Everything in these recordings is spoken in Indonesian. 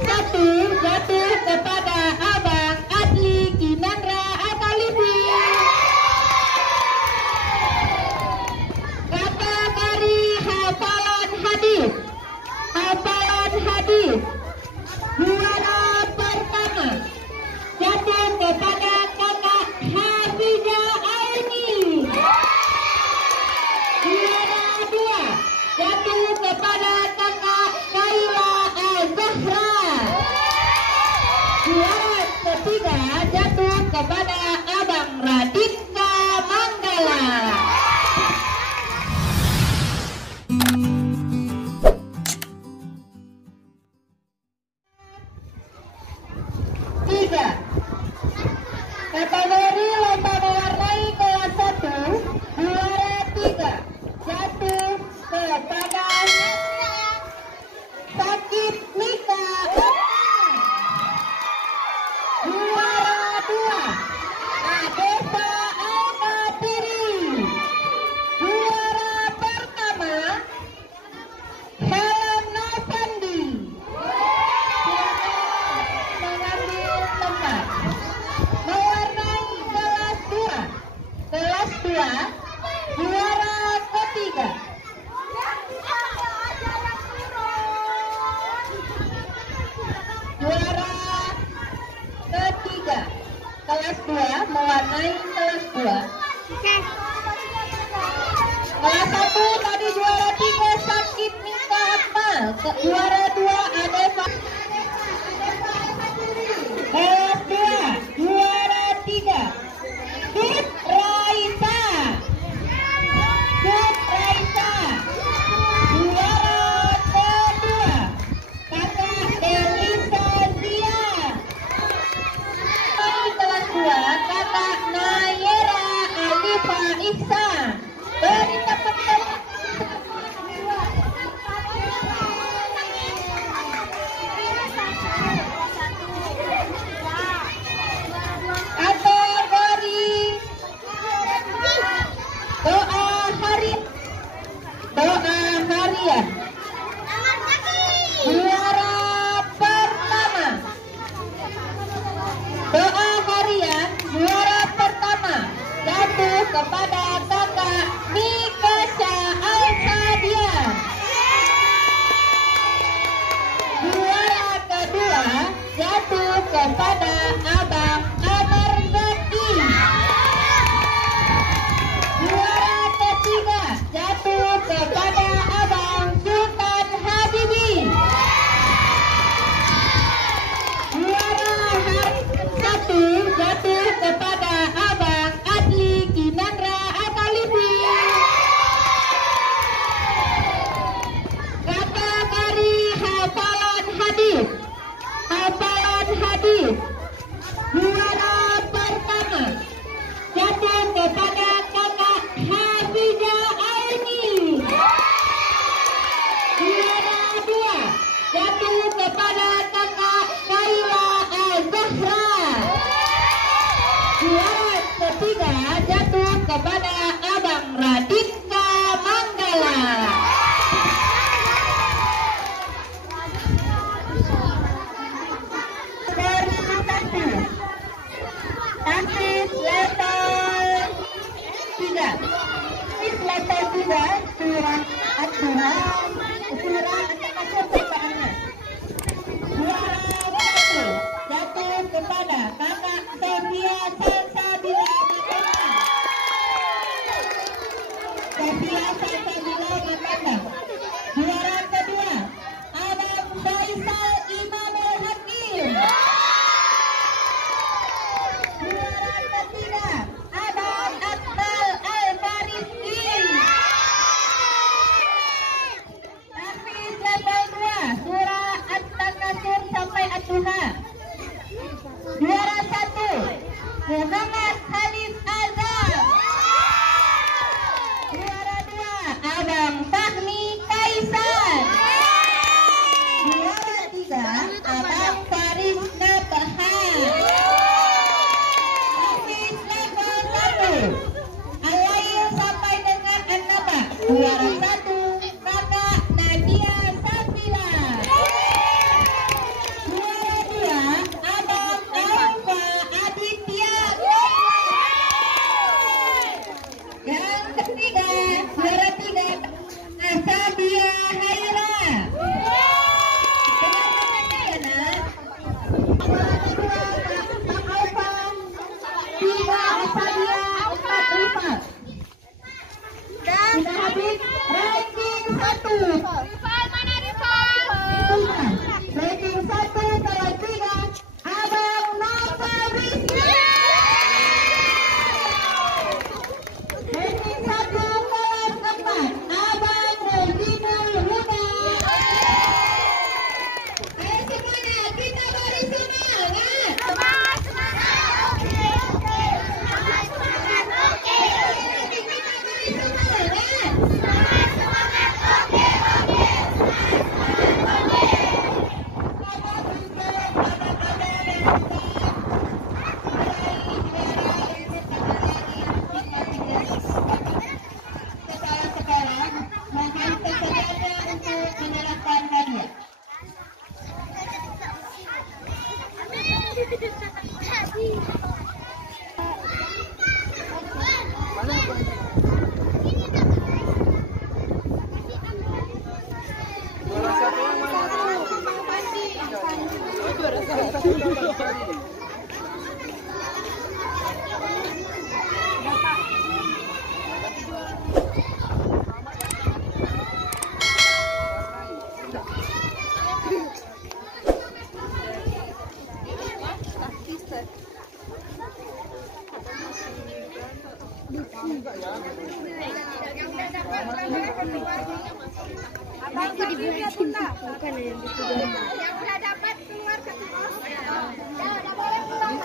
satu jatuh kepada Abang Adli Kinandra Atalibi. Kategori hafalan hadis. Hafalan hadis. Juara pertama jatuh kepada Kakak Hafizah Aini. Juara dua jatuh kepada Kakak Kaila Al-Zahra. Juara ketiga jatuh kepada Abang Raditya Manggala. Tiga. Kategori lomba mewarnai kelas 1, juara 3 jatuh kepada Sakit Mika. Juara 2 Adesa Al-Katiri. Juara pertama Helen Novandi. Mengambil tempat. Mewarnai kelas 2. Kelas 2 juara ketiga. Juara ketiga. Kelas 2 mewarnai kelas 2. Kelas 1 tadi juara 3 Sakit Mika Akmal. Juara 2 Adesa. Kelas 2 juara 3 Dut Raisa. Dut Raisa. Juara kedua Kakak Delisa Zia. Kelas 2 Kakak Nayera Alifa Ihsan. Beri tepuk tangan. Abangku dibuat bukan yang yang udah dapat keluar ke pos. Ya udah boleh pulang.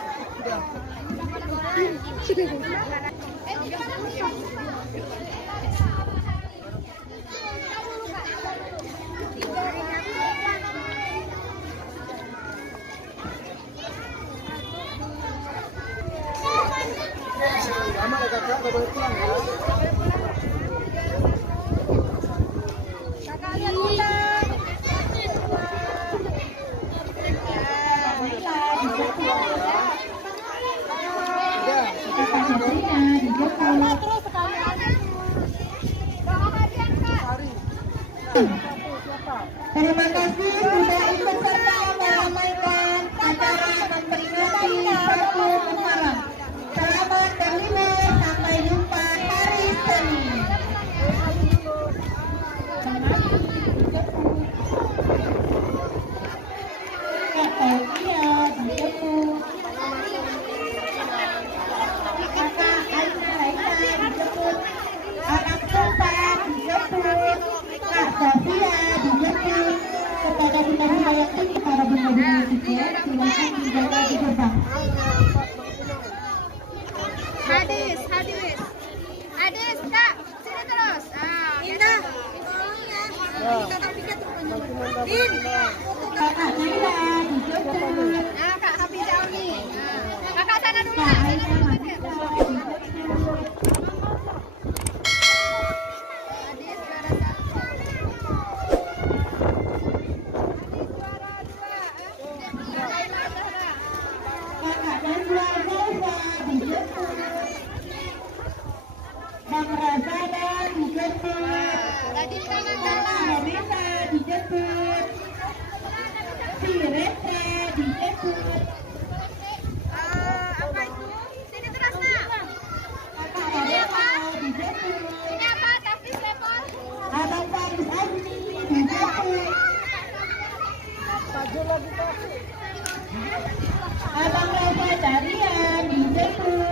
Terima kasih sudah ikut serta meramaikan acara memperingati Sabtu Muharram. Selamat berlibur, sampai jumpa hari Senin. Kak Taukia dijemput, Kakak Aina Raisa dijemput, anak Sultan dijemput, Kak Sofia dijemput. Kepada bunda-bunda yang tinggi, para bunda-bunda tiket, silakan dijaga di gerbang. Hadis, Kak, sini terus. Indah. Kakak Naila dijemput. Kak Hafizah Uni. Kakak sana dulu. Bang Razada dijemput, Nabisa dijemput, si Rete dijemput, Apa itu? Sini terus, Nak. Kakak Rete dijemput, Ini apa? Tafis lepon. Abang Faris Azmi dijemput, Abang Rafa Tarian dijemput.